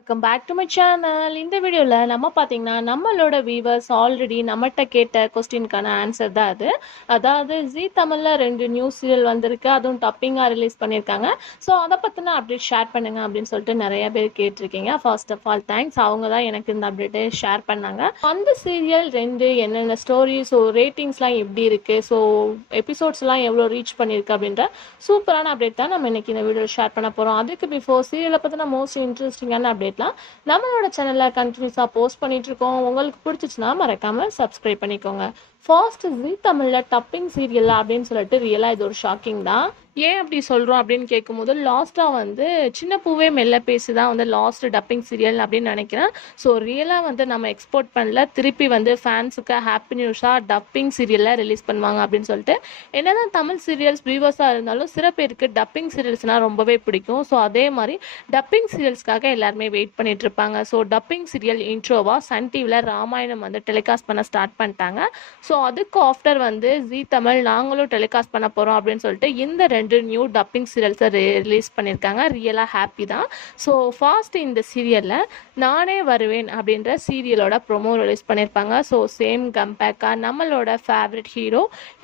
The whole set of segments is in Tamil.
Welcome back to my channel. இந்த வீடியோவில் நம்ம பார்த்தீங்கன்னா நம்மளோட வியூவர்ஸ் ஆல்ரெடி நம்மகிட்ட கேட்ட கொஸ்டினுக்கான ஆன்சர் தான் அது. அதாவது ஜீ தமிழில் 2 நியூ சீரியல் வந்திருக்கு, அதுவும் டப்பிங்காக ரிலீஸ் பண்ணியிருக்காங்க. ஸோ அதை பற்றின அப்டேட் ஷேர் பண்ணுங்க அப்படின்னு சொல்லிட்டு நிறைய பேர் கேட்டிருக்கீங்க. ஃபர்ஸ்ட் ஆஃப் ஆல் தேங்க்ஸ், அவங்க தான் எனக்கு இந்த அப்டேட்டை ஷேர் பண்ணாங்க. அந்த சீரியல் 2 என்னென்ன ஸ்டோரி, ஸோ ரேட்டிங்ஸ்லாம் எப்படி இருக்குது, ஸோ எபிசோட்ஸ்லாம் எவ்வளோ ரீச் பண்ணியிருக்கு அப்படின்ற சூப்பரான அப்டேட் தான் நம்ம இன்னைக்கு இந்த வீடியோவில் ஷேர் பண்ண போகிறோம். அதுக்கு பிஃபோர் சீரியலை பற்றின மோஸ்ட் இன்ட்ரெஸ்டிங்கான அப்டேட்லாம் நம்மளோட சேனல்ல கண்டினியூஸா போஸ்ட் பண்ணிட்டு இருக்கோம். உங்களுக்கு பிடிச்சிச்சுன்னா மறக்காம சப்ஸ்கிரைப் பண்ணிக்கோங்க. ஃபர்ஸ்ட் ஜீ தமிழ்ல டப்பிங் சீரியல் அப்படின்னு சொல்லிட்டு ரியலா இது ஒரு ஷாக்கிங் தான். ஏன் அப்படி சொல்கிறோம் அப்படின்னு கேட்கும்போது லாஸ்ட்டாக வந்து சின்ன பூவே மெல்ல பேசி தான் வந்து லாஸ்ட் டப்பிங் சீரியல் அப்படின்னு நினைக்கிறேன். ஸோ ரியலாக வந்து நம்ம எக்ஸ்போர்ட் பண்ணல, திருப்பி வந்து ஃபேன்ஸுக்கு ஹாப்பி நியூஸாக டப்பிங் சீரியலில் ரிலீஸ் பண்ணுவாங்க அப்படின்னு சொல்லிட்டு. என்னதான் தமிழ் சீரியல்ஸ் வியூவர்ஸாக இருந்தாலும் சில பேருக்கு டப்பிங் சீரியல்ஸ்னால் ரொம்பவே பிடிக்கும். ஸோ அதே மாதிரி டப்பிங் சீரியல்ஸ்க்காக எல்லாருமே வெயிட் பண்ணிட்டு இருப்பாங்க. ஸோ டப்பிங் சீரியல் இன்ட்ரோவா சன் டிவியில் ராமாயணம் வந்து டெலிகாஸ்ட் பண்ண ஸ்டார்ட் பண்ணிட்டாங்க. ஸோ அதுக்கு ஆஃப்டர் வந்து ஜீ தமிழ் நாங்களும் டெலிகாஸ்ட் பண்ண போகிறோம் அப்படின்னு சொல்லிட்டு இந்த 2 நியூ டப்பிங் சீரியல்ஸை ரிலீஸ் பண்ணியிருக்காங்க. ரியலாக ஹாப்பி தான். ஸோ ஃபாஸ்ட் இந்த சீரியலில் நானே வருவேன் அப்படின்ற சீரியலோட ப்ரொமோ ரிலீஸ் பண்ணியிருப்பாங்க. ஸோ சேம் கம்பேக்காக நம்மளோட ஃபேவரட் ஹீரோ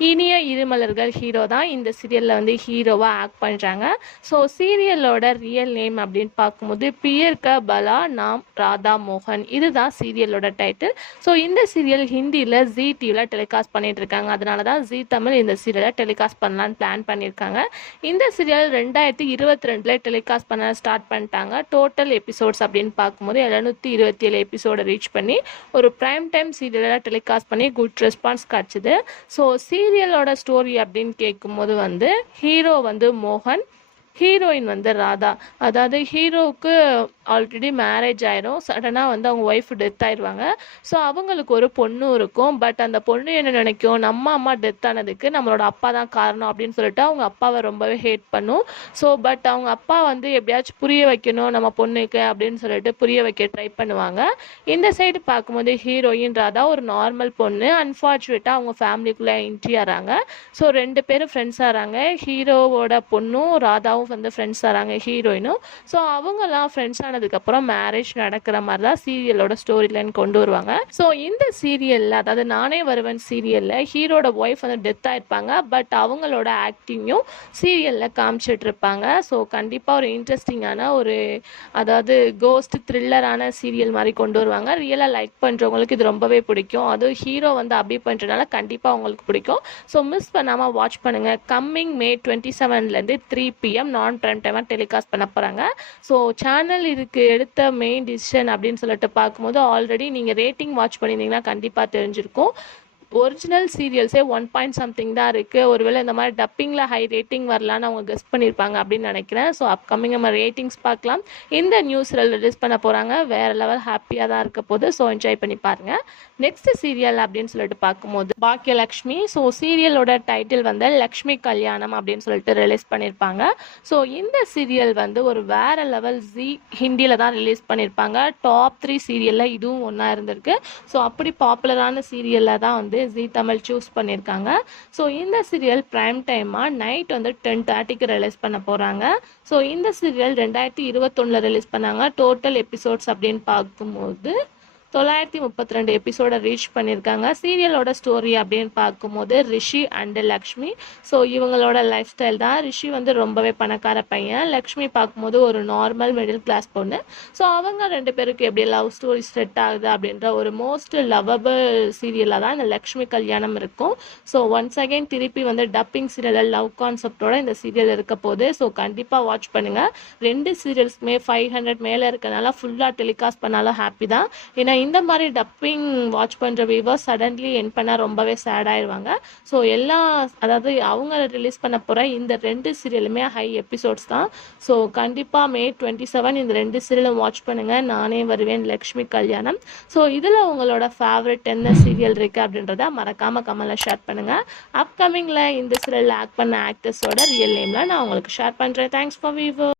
இனிய இருமலர்கள் ஹீரோ தான் இந்த சீரியலில் வந்து ஹீரோவாக ஆக்ட் பண்ணுறாங்க. ஸோ சீரியலோட ரியல் நேம் அப்படின்னு பார்க்கும்போது பியர் க பலா நாம் ராதா மோகன், இதுதான் சீரியலோட டைட்டில். ஸோ இந்த சீரியல் ஹிந்தியில் ஜீ டிவியில் டெலிகாஸ்ட் பண்ணிட்டு இருக்காங்க. அதனால தான் ஜீ தமிழ் இந்த சீரியலை டெலிகாஸ்ட் பண்ணலான்னு பிளான் பண்ணியிருக்காங்க. இந்த சீரியல் 2022 டெலிகாஸ்ட் பண்ண ஸ்டார்ட் பண்ணிட்டாங்க. டோட்டல் எபிசோட்ஸ் அப்படின்னு பார்க்கும்போது 727 எபிசோடை ரீச் பண்ணி ஒரு ப்ரைம் டைம் சீரியலாக டெலிகாஸ்ட் பண்ணி குட் ரெஸ்பான்ஸ் கிடச்சிது. ஸோ சீரியலோட ஸ்டோரி அப்படின்னு கேட்கும்போது வந்து ஹீரோ வந்து மோகன், ஹீரோயின் வந்து ராதா. அதாவது ஹீரோவுக்கு ஆல்ரெடி மேரேஜ் ஆயிரும், சடனாக வந்து அவங்க ஒய்ஃப் டெத் ஆயிடுவாங்க. ஸோ அவங்களுக்கு ஒரு பொண்ணு இருக்கும். பட் அந்த பொண்ணு என்ன நினைக்கும், நம்ம அம்மா டெத் ஆனதுக்கு நம்மளோட அப்பா தான் காரணம் அப்படின்னு சொல்லிட்டு அவங்க அப்பாவை ரொம்பவே ஹேட் பண்ணும். ஸோ பட் அவங்க அப்பா வந்து எப்படியாச்சும் புரிய வைக்கணும் நம்ம பொண்ணுக்கு அப்படின்னு சொல்லிட்டு புரிய வைக்க ட்ரை பண்ணுவாங்க. இந்த சைடு பார்க்கும்போது ஹீரோயின் ராதா ஒரு நார்மல் பொண்ணு. அன்ஃபார்ச்சுனேட்டாக அவங்க ஃபேமிலிக்குள்ளே என்ட்ரி ஆகிறாங்க. ஸோ 2 பேரும் ஃப்ரெண்ட்ஸ் ஆகிறாங்க. ஹீரோவோட பொண்ணும் ராதாவும் வந்து ஃப்ரெண்ட்ஸ் ஆகிறாங்க ஹீரோயினும். ஸோ அவங்கெல்லாம் ஃப்ரெண்ட்ஸ் ஆனதுக்கப்புறம் மேரேஜ் நடக்கிற மாதிரி தான் சீரியலோட ஸ்டோரி லைன் கொண்டு வருவாங்க. ஸோ இந்த சீரியலில், அதாவது நானே வருவன் சீரியலில் ஹீரோட ஒய்ஃப் வந்து டெத் ஆயிருப்பாங்க. பட் அவங்களோட ஆக்டிங்கும் சீரியலில் காமிச்சிட்டு இருப்பாங்க. ஸோ கண்டிப்பாக ஒரு இன்ட்ரெஸ்டிங்கான ஒரு, அதாவது கோஸ்ட் த்ரில்லரான சீரியல் மாதிரி கொண்டு வருவாங்க. ரியலாக லைக் பண்ணுறவங்களுக்கு இது ரொம்பவே பிடிக்கும். அதுவும் ஹீரோ வந்து அபி பண்ணுறதுனால கண்டிப்பாக அவங்களுக்கு பிடிக்கும். ஸோ மிஸ் பண்ணாமல் வாட்ச் பண்ணுங்கள். கம்மிங் May 27 3 PM நான் ப்ரைம் டைமாக டெலிகாஸ்ட் பண்ண போகிறாங்க. ஸோ சேனல் இதுக்கு எடுத்த மெயின் டிசிஷன் அப்படின்னு சொல்லிட்டு பார்க்கும்போது ஆல்ரெடி நீங்கள் ரேட்டிங் வாட்ச் பண்ணியிருந்தீங்கன்னா கண்டிப்பாக தெரிஞ்சிருக்கும். ஒரிஜினல் சீரியல்ஸே 1 something தான் இருக்குது. ஒருவேளை இந்த மாதிரி டப்பிங்கில் ஹை ரேட்டிங் வரலான்னு அவங்க கெஸ் பண்ணியிருப்பாங்க அப்படின்னு நினைக்கிறேன். ஸோ அப்கமிங் நம்ம ரேட்டிங்ஸ் பார்க்கலாம். இந்த நியூஸில் ரிலீஸ் பண்ண போகிறாங்க. வேறு லெவல் ஹாப்பியாக தான் இருக்க போது. ஸோ என்ஜாய் பண்ணி பாருங்கள். நெக்ஸ்ட் சீரியல் அப்படின்னு சொல்லிட்டு பார்க்கும்போது பாக்கியலக்ஷ்மி. ஸோ சீரியலோட டைட்டில் வந்து லக்ஷ்மி கல்யாணம் அப்படின்னு சொல்லிட்டு ரிலீஸ் பண்ணியிருப்பாங்க. ஸோ இந்த சீரியல் வந்து ஒரு வேறு லெவல் ஜீ ஹிந்தியில் தான் ரிலீஸ் பண்ணியிருப்பாங்க. டாப் 3 சீரியலில் இதுவும் ஒன்றா இருந்திருக்கு. ஸோ அப்படி பாப்புலரான சீரியலில் தான் வந்து ஜீ தமிழ் சூஸ் பண்ணியிருக்காங்க. ஸோ இந்த சீரியல் ப்ரைம் டைமாக நைட் வந்து 10:30க்கு ரிலீஸ் பண்ண போகிறாங்க. ஸோ இந்த சீரியல் 2021 ரிலீஸ் பண்ணாங்க. டோட்டல் எபிசோட்ஸ் அப்படின்னு பார்க்கும்போது 932 எபிசோட ரீச் பண்ணியிருக்காங்க. சீரியலோட ஸ்டோரி அப்படின்னு பார்க்கும்போது ரிஷி அண்ட் லக்ஷ்மி. ஸோ இவங்களோட லைஃப் ஸ்டைல் தான். ரிஷி வந்து ரொம்பவே பணக்கார பையன், லக்ஷ்மி பார்க்கும்போது ஒரு நார்மல் மிடில் கிளாஸ் பொண்ணு. ஸோ அவங்க 2 பேருக்கு எப்படி லவ் ஸ்டோரி செட் ஆகுது அப்படின்ற ஒரு மோஸ்ட் லவ்வபிள் சீரியலாக தான் இந்த லக்ஷ்மி கல்யாணம் இருக்கும். ஸோ ஒன்ஸ் அகைன் திருப்பி வந்து டப்பிங் சீரியல் லவ் கான்செப்டோட இந்த சீரியல் இருக்க போது. ஸோ கண்டிப்பாக வாட்ச் பண்ணுங்கள். 2 சீரியல்ஸுமே 500 மேலே இருக்கனால ஃபுல்லாக டெலிகாஸ்ட் பண்ணாலும் ஹாப்பி தான். ஏன்னா இந்த மாதிரி டப்பிங் வாட்ச் பண்ணுற வியூவர்ஸ் சடன்லி என் பண்ணால் ரொம்பவே சேட் ஆயிடுவாங்க. ஸோ அதாவது அவங்க ரிலீஸ் பண்ண போகிற இந்த 2 சீரியலுமே ஹை எபிசோட்ஸ் தான். ஸோ கண்டிப்பாக May 27 இந்த 2 சீரியலும் வாட்ச் பண்ணுங்கள். நானே வருவேன், லக்ஷ்மி கல்யாணம். ஸோ இதில் உங்களோட ஃபேவரட் என்ன சீரியல் இருக்குது அப்படின்றத மறக்காமல் கமெண்ட்டில் ஷேர் பண்ணுங்கள். அப்கமிங்கில் இந்த சீரியலில் ஆக்ட் பண்ண ஆக்டர்ஸோட ரியல் நேமில் நான் உங்களுக்கு ஷேர் பண்ணுறேன். Thanks for viewer.